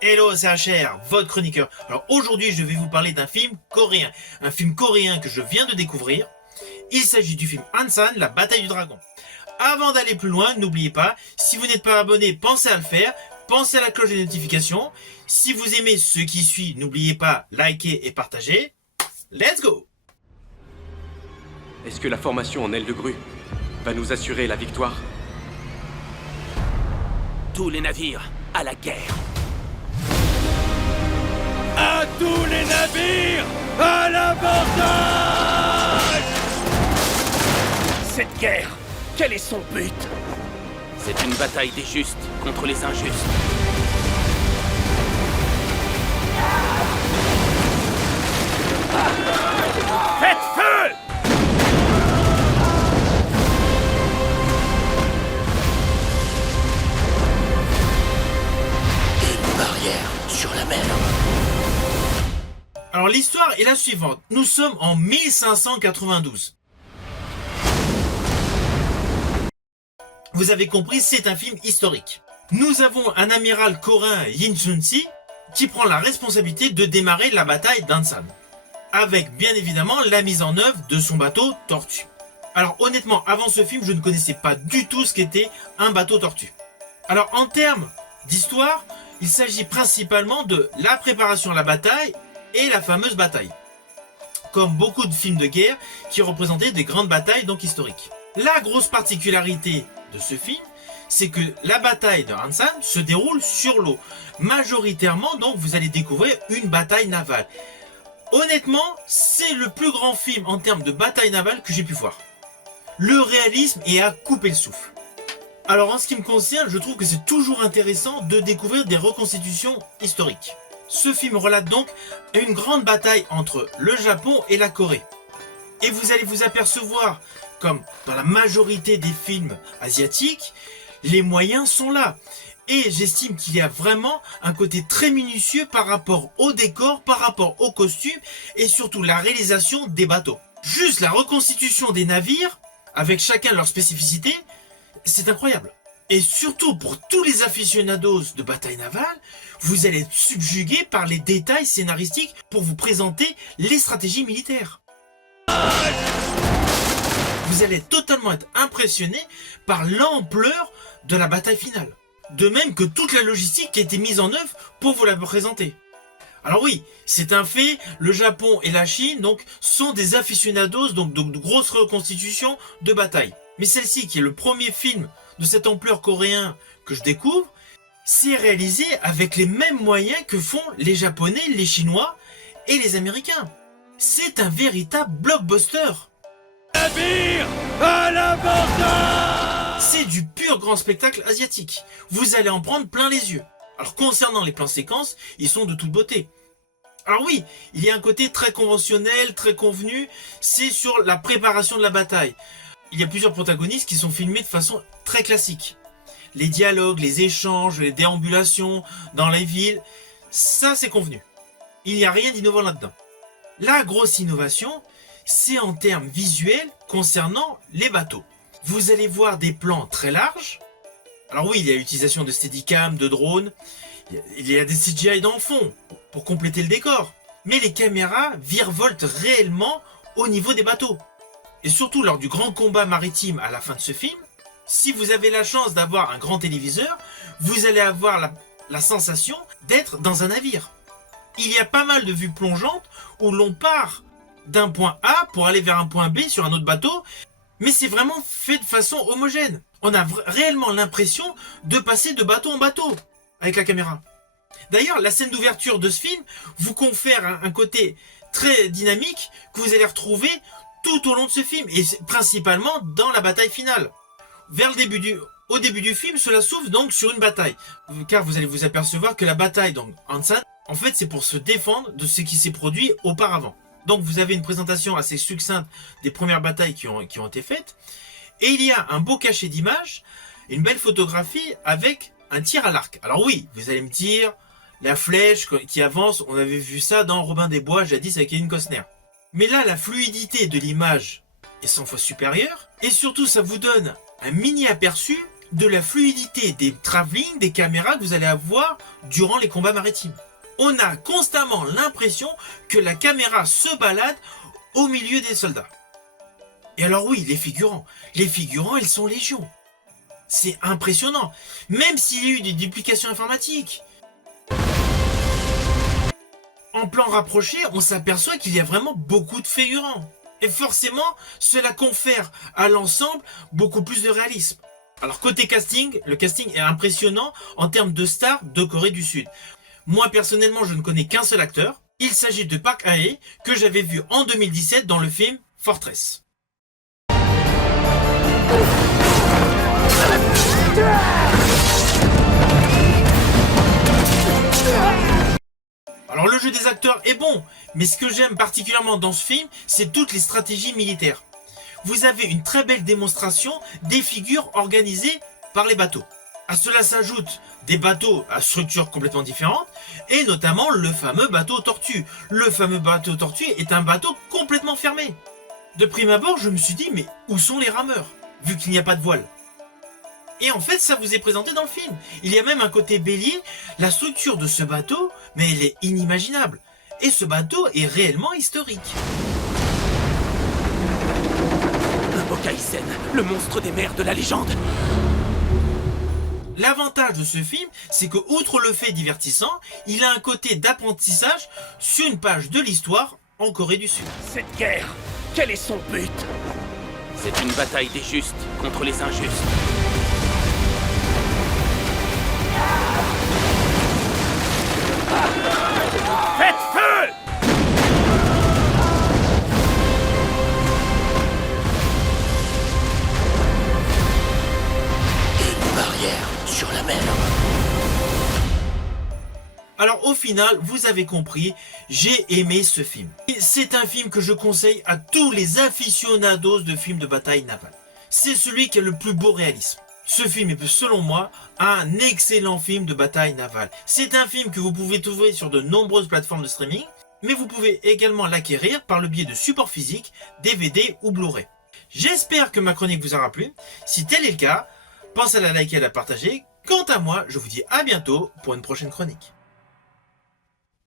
Hello, c'est HR, votre chroniqueur. Alors aujourd'hui, je vais vous parler d'un film coréen. Un film coréen que je viens de découvrir. Il s'agit du film Hansan, la bataille du dragon. Avant d'aller plus loin, n'oubliez pas, si vous n'êtes pas abonné, pensez à le faire. Pensez à la cloche des notifications. Si vous aimez ce qui suit, n'oubliez pas, liker et partager. Let's go! Est-ce que la formation en aile de grue va nous assurer la victoire? Tous les navires, à la guerre. À tous les navires, à l'abordage! Cette guerre, quel est son but? C'est une bataille des justes contre les injustes. Faites feu! Une barrière sur la mer. Alors l'histoire est la suivante. Nous sommes en 1592. Vous avez compris, c'est un film historique. Nous avons un amiral coréen, Yin Chun-si, qui prend la responsabilité de démarrer la bataille d'Hansan, avec bien évidemment la mise en œuvre de son bateau Tortue. Alors honnêtement, avant ce film, je ne connaissais pas du tout ce qu'était un bateau Tortue. Alors en termes d'histoire, il s'agit principalement de la préparation à la bataille et la fameuse bataille. Comme beaucoup de films de guerre qui représentaient des grandes batailles donc historiques. La grosse particularité de ce film, c'est que la bataille de Hansan se déroule sur l'eau. Majoritairement, donc, vous allez découvrir une bataille navale. Honnêtement, c'est le plus grand film en termes de bataille navale que j'ai pu voir. Le réalisme est à couper le souffle. Alors, en ce qui me concerne, je trouve que c'est toujours intéressant de découvrir des reconstitutions historiques. Ce film relate donc une grande bataille entre le Japon et la Corée. Et vous allez vous apercevoir, comme dans la majorité des films asiatiques, les moyens sont là. Et j'estime qu'il y a vraiment un côté très minutieux par rapport au décor, par rapport aux costumes et surtout la réalisation des bateaux. Juste la reconstitution des navires, avec chacun leur spécificité, c'est incroyable. Et surtout pour tous les aficionados de bataille navale, vous allez être subjugués par les détails scénaristiques pour vous présenter les stratégies militaires. Vous allez totalement être impressionné par l'ampleur de la bataille finale. De même que toute la logistique qui a été mise en œuvre pour vous la présenter. Alors oui, c'est un fait, le Japon et la Chine donc sont des aficionados donc de grosses reconstitutions de bataille. Mais celle-ci, qui est le premier film de cette ampleur coréen que je découvre, c'est réalisé avec les mêmes moyens que font les Japonais, les Chinois et les Américains. C'est un véritable blockbuster. Navire, à l'abordage! C'est du pur grand spectacle asiatique. Vous allez en prendre plein les yeux. Alors concernant les plans séquences, ils sont de toute beauté. Alors oui, il y a un côté très conventionnel, très convenu, c'est sur la préparation de la bataille. Il y a plusieurs protagonistes qui sont filmés de façon très classique. Les dialogues, les échanges, les déambulations dans les villes, ça c'est convenu. Il n'y a rien d'innovant là-dedans. La grosse innovation, c'est en termes visuels concernant les bateaux. Vous allez voir des plans très larges. Alors oui, il y a l'utilisation de steadicam, de drones, il y a des CGI dans le fond pour compléter le décor. Mais les caméras virevoltent réellement au niveau des bateaux. Et surtout lors du grand combat maritime à la fin de ce film, si vous avez la chance d'avoir un grand téléviseur, vous allez avoir la sensation d'être dans un navire. Il y a pas mal de vues plongeantes où l'on part d'un point A pour aller vers un point B sur un autre bateau, mais c'est vraiment fait de façon homogène. On a réellement l'impression de passer de bateau en bateau avec la caméra. D'ailleurs, la scène d'ouverture de ce film vous confère un côté très dynamique que vous allez retrouver tout au long de ce film, et principalement dans la bataille finale. Au début du film, cela s'ouvre donc sur une bataille, car vous allez vous apercevoir que la bataille donc Hansan, en fait, c'est pour se défendre de ce qui s'est produit auparavant. Donc vous avez une présentation assez succincte des premières batailles qui ont été faites, et il y a un beau cachet d'images, une belle photographie avec un tir à l'arc. Alors oui, vous allez me dire, la flèche qui avance, on avait vu ça dans Robin des Bois jadis avec Kevin Costner. Mais là, la fluidité de l'image est 100 fois supérieure, et surtout ça vous donne un mini aperçu de la fluidité des travelling, des caméras que vous allez avoir durant les combats maritimes. On a constamment l'impression que la caméra se balade au milieu des soldats. Et alors oui, les figurants, ils sont légion. C'est impressionnant, même s'il y a eu des duplications informatiques. En plan rapproché, on s'aperçoit qu'il y a vraiment beaucoup de figurants. Et forcément, cela confère à l'ensemble beaucoup plus de réalisme. Alors côté casting, le casting est impressionnant en termes de stars de Corée du Sud. Moi personnellement, je ne connais qu'un seul acteur. Il s'agit de Park Hae, que j'avais vu en 2017 dans le film Fortress. Alors le jeu des acteurs est bon, mais ce que j'aime particulièrement dans ce film, c'est toutes les stratégies militaires. Vous avez une très belle démonstration des figures organisées par les bateaux. À cela s'ajoutent des bateaux à structure complètement différente, et notamment le fameux bateau tortue. Le fameux bateau tortue est un bateau complètement fermé. De prime abord, je me suis dit, mais où sont les rameurs, vu qu'il n'y a pas de voile? Et en fait, ça vous est présenté dans le film. Il y a même un côté bélier. La structure de ce bateau, mais elle est inimaginable. Et ce bateau est réellement historique. Invocaïsen, le monstre des mers de la légende. L'avantage de ce film, c'est que, outre le fait divertissant, il a un côté d'apprentissage sur une page de l'histoire en Corée du Sud. Cette guerre, quel est son but? C'est une bataille des justes contre les injustes. Faites feu! Une barrière sur la mer. Alors au final, vous avez compris, j'ai aimé ce film. C'est un film que je conseille à tous les aficionados de films de bataille navale. C'est celui qui a le plus beau réalisme. Ce film est, selon moi, un excellent film de bataille navale. C'est un film que vous pouvez trouver sur de nombreuses plateformes de streaming, mais vous pouvez également l'acquérir par le biais de supports physiques, DVD ou Blu-ray. J'espère que ma chronique vous aura plu. Si tel est le cas, pensez à la liker et à la partager. Quant à moi, je vous dis à bientôt pour une prochaine chronique.